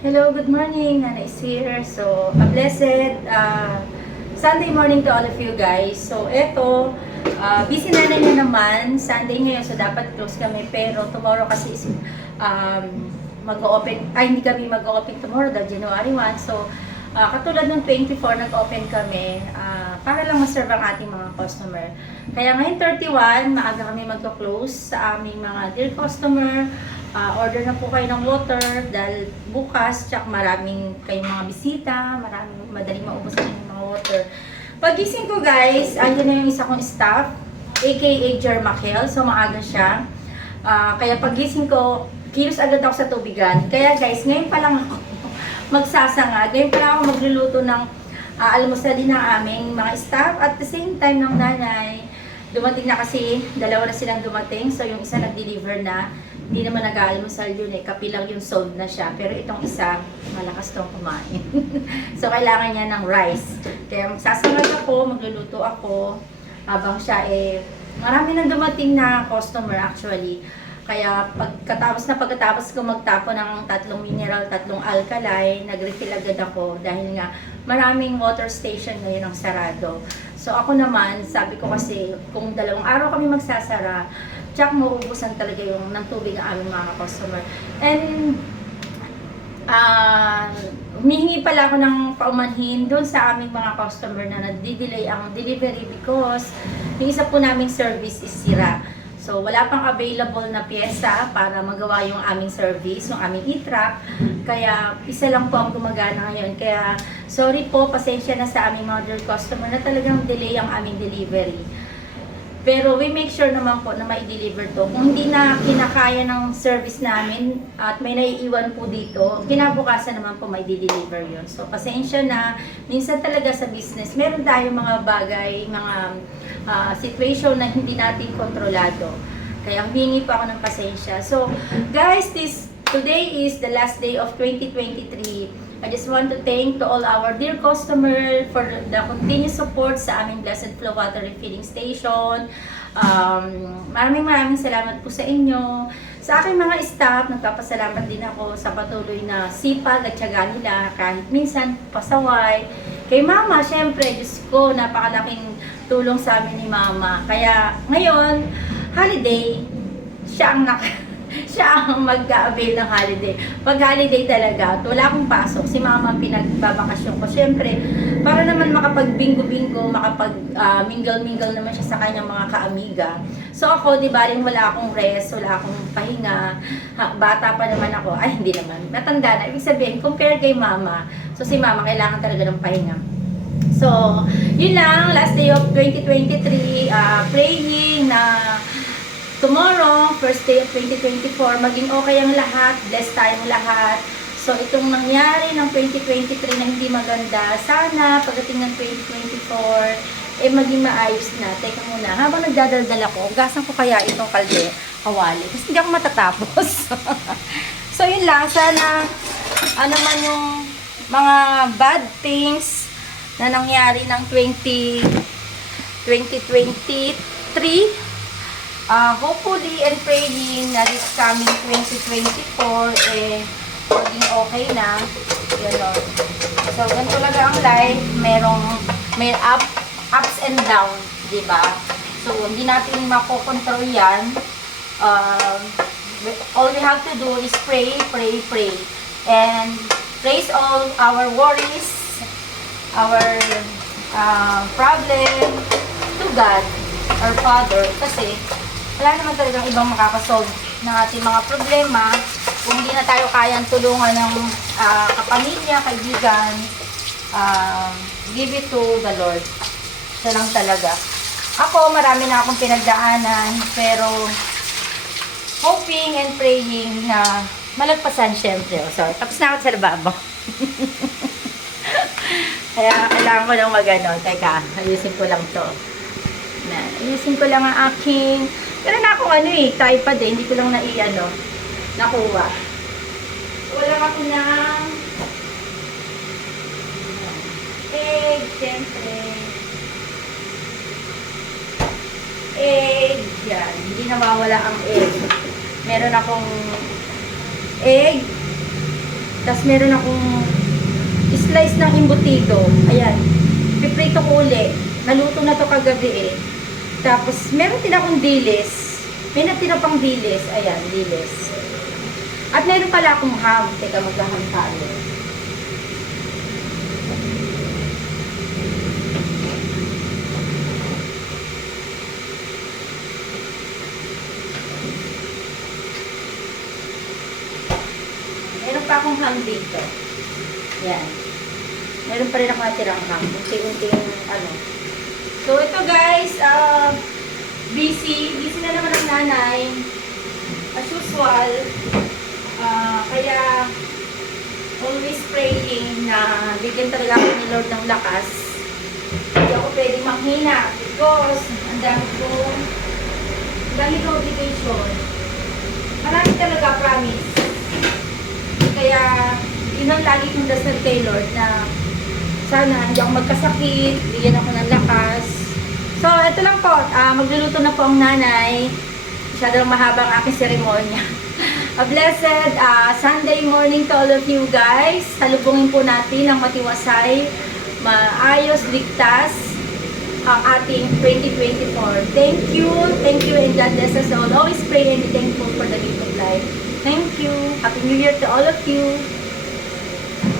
Hello, good morning. Nana is here. So, a blessed Sunday morning to all of you guys. So, eto, busy na naman. Sunday ngayon, so dapat close kami. Pero tomorrow kasi is mag-open, hindi kami mag-open tomorrow, dahil January 1. So, katulad ng 24, nag-open kami para lang ma-serve ang ating mga customer. Kaya ngayon 31, maaga kami mag-close sa aming mga dear customer. Order na po kayo ng water dahil bukas, tsak maraming kayong mga bisita, madaling maubos ang mga water. Pagising ko guys, andyan na yung isa kong staff, aka Jermakel, so maaga siya. Kaya pagising ko, kilos agad ako sa tubigan. Kaya guys, ngayon pa lang ako magsasanga, ngayon pa lang ako magluluto ng almusalin ng aming mga staff at the same time ng nanay. Dumating na kasi, dalawa na silang dumating, so yung isa nag-deliver na. Hindi naman nag-aalmusal yun kapilang yung sold na siya. Pero itong isa, malakas tong kumain. So, kailangan niya ng rice. Kaya magsasangag ako, magluluto ako. Habang siya marami nang dumating na customer actually. Kaya pagkatapos ko magtapo ng 3 mineral, 3 alkaline, nag-refill agad ako dahil nga maraming water station ngayon ang sarado. So ako naman, sabi ko kasi kung 2 araw kami magsasara, tsak mauubusan talaga yung ng tubig ang aming mga customer. And humihingi pala ako ng paumanhin doon sa aming mga customer na nagdi-delay ang delivery because yung isa po naming service is sira. So, wala pang available na pyesa para magawa yung aming service, yung aming e-truck. Kaya, isa lang po ang gumagana ngayon. Kaya, sorry po, pasensya na sa aming mga dear customer na talagang delay ang aming delivery. Pero we make sure naman po na mai-deliver to. Kung hindi na kinakaya ng service namin at may naiiwan po dito, kinabukasan naman po mai-deliver yun. So, pasensya na. Minsan talaga sa business, meron tayong mga bagay, mga situation na hindi natin kontrolado. Kaya humingi pa ako ng pasensya. So, guys, today is the last day of 2023. I just want to thank to all our dear customer for the continuous support sa aming Blessed Flow Water Refilling Station. Maraming salamat po sa inyo. Sa aking mga staff, nagpapasalamat din ako sa patuloy na sipag at tiyaga nila kahit minsan pasaway. Kay Mama, syempre, Diyos ko, napakalaking tulong sa amin ni Mama. Kaya ngayon, holiday, siya ang mag-avail ng holiday. Pag holiday talaga, at wala akong pasok, si Mama pinagbabakasyon ko. Siyempre, para naman makapag-bingo-bingo, makapag-mingle-mingle naman siya sa kanyang mga kaamiga. So ako, di ba rin wala akong rest, wala akong pahinga. Bata pa naman ako. Ay, hindi naman. Matanda na. Ibig sabihin, compare kay Mama. So si Mama, kailangan talaga ng pahinga. So, yun lang. Last day of 2023. Praying na tomorrow, first day of 2024, maging okay ang lahat, blessed tayong lahat. So, itong nangyari ng 2023 na hindi maganda, sana pagdating ng 2024, maging maayos na. Teka muna, habang nagdadaldal ako, gasan ko kaya itong kawali. Kasi hindi ako matatapos. So, yun lang. Sana, man yung mga bad things na nangyari ng 2023, hopefully and praying na this coming 2024 maging okay na. Yan. So, ganito talaga ang life. May ups and down, di ba? So, hindi natin makokontrol yan. All we have to do is pray. And praise all our worries, our problem to God, our Father. Kasi, wala naman talagang ibang makakasolve ng ating mga problema kung hindi na tayo kayang tulungan ng kapamilya, kaibigan. Give it to the Lord. Siya lang talaga. Ako, marami na akong pinagdaanan, pero hoping and praying na malagpasan syempre. Oh, sorry, tapos na ako sa lababo. Kaya kailangan ko lang magano. Teka, ayusin ko lang to. Ayusin ko lang ang aking pero na akong tripod hindi ko lang nakuha. Wala ako ng egg, siyempre. Egg, yan. Hindi nawawala ang egg. Meron akong egg, Tapos meron akong slice ng embutido. Ayan. Piprito ko uli. Naluto na to kagabi eh. Tapos meron din akong dilis. May natira pang dilis. Ayan, dilis. At meron pala akong ham. Teka, maghaham tayo. Meron pa akong ham dito. Yan. Meron pa rin ako natirang ham. Unti-unting ano. So, ito guys, busy. Busy na naman ang nanay. As usual. Kaya, always praying na bigyan talaga ako ni Lord ng lakas. Hindi ako pwedeng manghina because ang dami kong obligation. Marami talaga, promise. Kaya, yun ang lagi kong dasal kay Lord na sana hindi ako magkasakit, bigyan ako ng lakas. So, ito lang po, magluluto na po ang nanay. Masyadong mahaba ang aking seremonya. A blessed Sunday morning to all of you guys. Salubungin po natin ang matiwasay, maayos, ligtas ang ating 2024. Thank you and God bless us all. Always pray and be thankful for the gift of life. Thank you. Happy New Year to all of you.